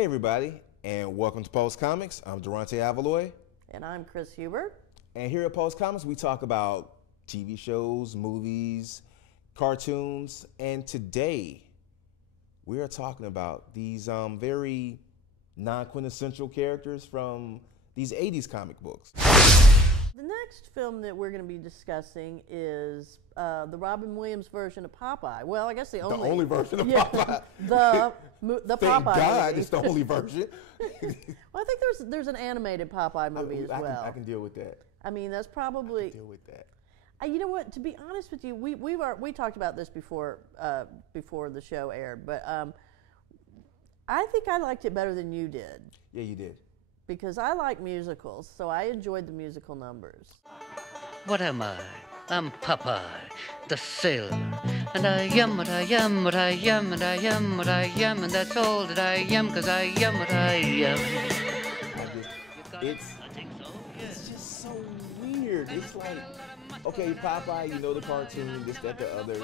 Hey everybody, and welcome to Pulse Comix. I'm Deranta and And I'm Kris Huber. And here at Pulse Comix, we talk about TV shows, movies, cartoons, and today we are talking about these very non-quintessential characters from these 80s comic books. The next film that we're going to be discussing is the Robin Williams version of Popeye. Well, I guess the only version of Popeye. the Thank Popeye God movie. it's the only version. Well, I think there's an animated Popeye movie as well. I can deal with that. I mean, that's probably. I can deal with that. You know what? To be honest with you, we talked about this before the show aired, but I think I liked it better than you did. Yeah, you did. Because I like musicals, so I enjoyed the musical numbers. What am I? I'm Popeye, the sailor. And I am what I am, what I am, and I am what I am, and that's all that I am, because I am what I am. It's just so weird. It's like, okay, Popeye, you know the cartoon, this, that, the other,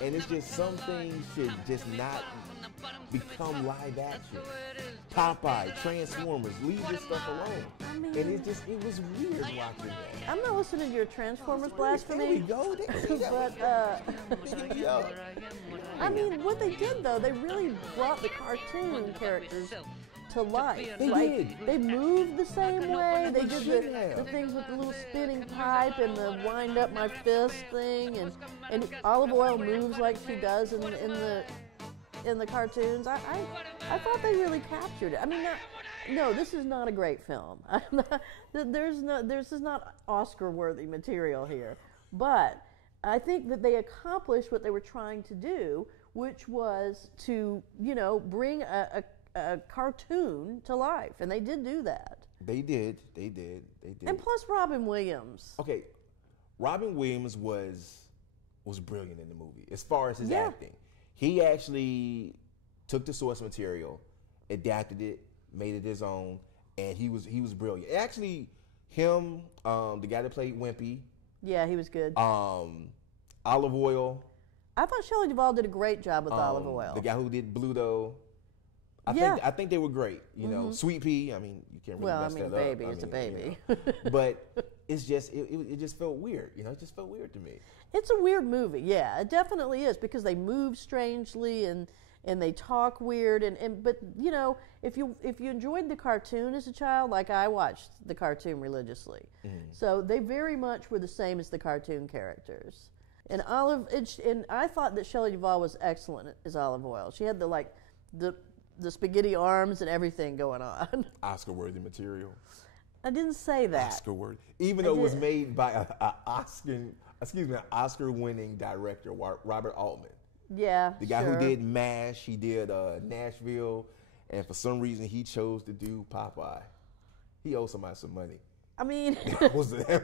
and it's just some things should just not become live action. Popeye, Transformers, leave this stuff alone. I mean, and it was weird watching that. I'm not listening to your Transformers blasphemy. There we go. But I mean, what they did though, they really brought the cartoon characters to life. They did. They moved the same way. They did the things with the little spinning pipe and the wind up my fist thing, and Olive Oil moves like she does in the cartoons. I thought they really captured it. I mean, no, this is not a great film. This is not Oscar-worthy material here. But I think that they accomplished what they were trying to do, which was to, bring a cartoon to life, and they did do that. They did. And plus Robin Williams. Okay, Robin Williams was brilliant in the movie as far as his acting. He actually took the source material, adapted it, made it his own, and he was brilliant. Actually, him, the guy that played Wimpy. Yeah, he was good. Olive Oil. I thought Shelley Duvall did a great job with Olive Oil. The guy who did Bluto. I think they were great. Sweet Pea. I mean, you can't really mess that up. Baby, it's a baby. But it's just it just felt weird. It just felt weird to me. It's a weird movie. Yeah, it definitely is, because they move strangely and they talk weird but if you enjoyed the cartoon as a child, like I watched the cartoon religiously, so they very much were the same as the cartoon characters. And I thought that Shelley Duvall was excellent as Olive Oil. She had the spaghetti arms and everying going on. Oscar-worthy material. I didn't say that. Oscar-worthy, even though it was made by an Oscar-winning director, Robert Altman. Yeah, the guy who did Mash, he did Nashville, and for some reason he chose to do Popeye. He owed somebody some money. I mean, he just did.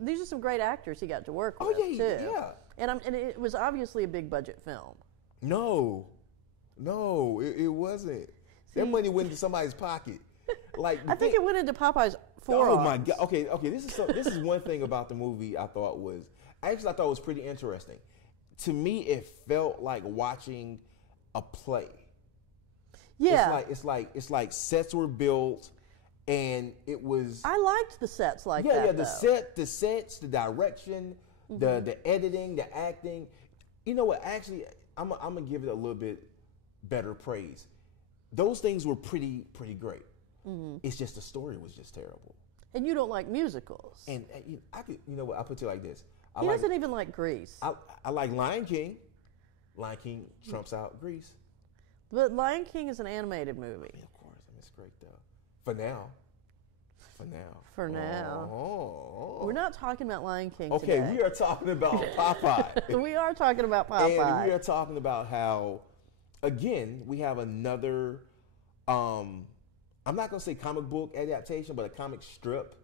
these are some great actors he got to work with. Oh yeah, too. yeah. And it was obviously a big budget film. No, it wasn't. That money went into somebody's pocket. I think it went into Popeye's forearms. Oh my God. Okay. This is one thing about the movie I thought was pretty interesting. To me, it felt like watching a play. Yeah. It's like sets were built, and it was. I liked the sets that. Yeah. The sets, the direction, the editing, the acting. You know what? Actually, I'm gonna give it a little bit better praise. Those things were pretty great. It's just the story was just terrible. And you don't like musicals. And what? I'll put it like this. He doesn't even like Grease. I like Lion King. Lion King trumps out Grease. But Lion King is an animated movie. I mean, of course. I mean, it's great though. For now. Oh. We're not talking about Lion King today. Okay, we are talking about Popeye. We are talking about Popeye. And we are talking about how, again, we have another, I'm not going to say comic book adaptation, but a comic strip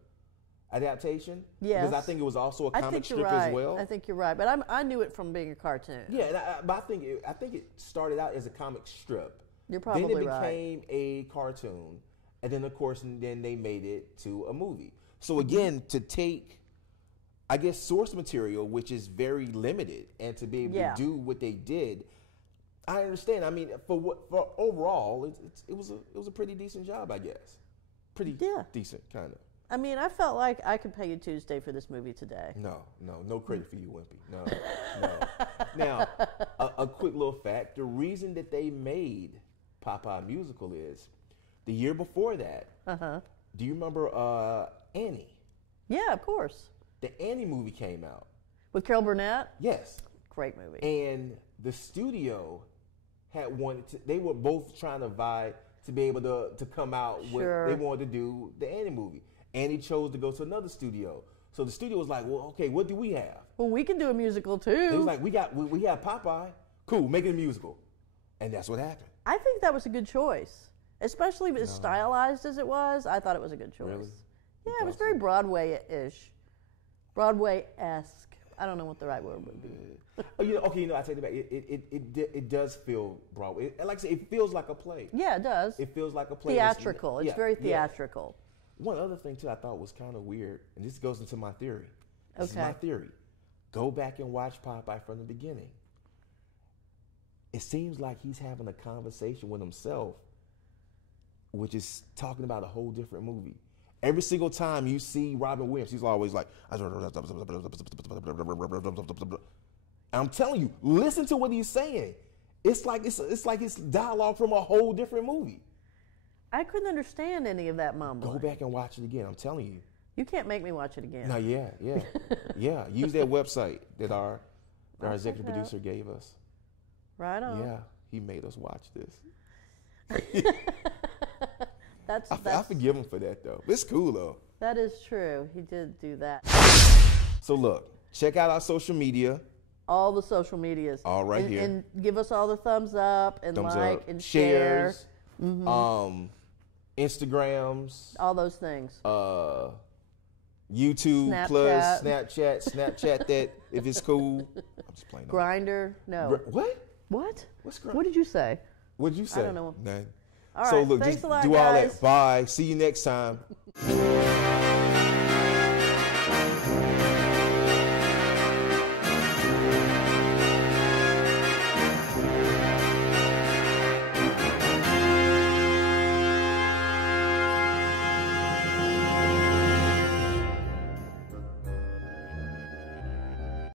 adaptation. Yes. Because I think it was also a comic strip as well. I think you're right, but I knew it from being a cartoon. Yeah, but I think it started out as a comic strip. You're probably right. Then it became a cartoon, and then of course, then they made it to a movie. So again, to take, I guess, source material, which is very limited, and to be able to do what they did, I understand. I mean, for overall, it was a pretty decent job, I guess. Pretty decent, kind of. I mean, I felt like I could pay you Tuesday for this movie today. No credit for you, Wimpy. No. Now, a quick little fact: the reason that they made Popeye musical is the year before that. Do you remember Annie? Yeah, of course. The Annie movie came out with Carol Burnett. Yes. Great movie. And the studio had wanted to. They were both trying to vie to be able to come out with. They wanted to do the Annie movie. Annie chose to go to another studio. So the studio was like, well, okay, what do we have? Well, we can do a musical too. It was like, we have Popeye. Cool, make it a musical. And that's what happened. I think that was a good choice. Especially as stylized as it was, I thought it was a good choice. Really? Yeah, it was very Broadway-ish. Broadway-esque. I don't know what the right word would be. I take it back. It does feel Broadway. Like I say, it feels like a play. Yeah, it does. It feels like a play. Theatrical. It's very theatrical. One other thing, too, I thought was kind of weird, and this goes into my theory. This is my theory. Go back and watch Popeye from the beginning. It seems like he's having a conversation with himself, which is talking about a whole different movie. Every single time you see Robin Williams, he's always like, I'm telling you, listen to what he's saying. It's like it's dialogue from a whole different movie. I couldn't understand any of that mumbling. Go back and watch it again. I'm telling you. You can't make me watch it again. No, yeah. Use that website that our executive producer gave us. Right on. Yeah, he made us watch this. I forgive him for that, though. It's cool, though. That is true. He did do that. So look, check out our social media. All the social medias. All right here. And give us all the thumbs up and and shares. Instagrams. All those things. YouTube Snapchat. plus Snapchat that if it's cool. I'm just playing. Grindr? No. What? What's Grindr? What did you say? What did you say? I don't know. Nothing. All right. So look, Thanks just a lot, do guys. all that. Bye. See you next time.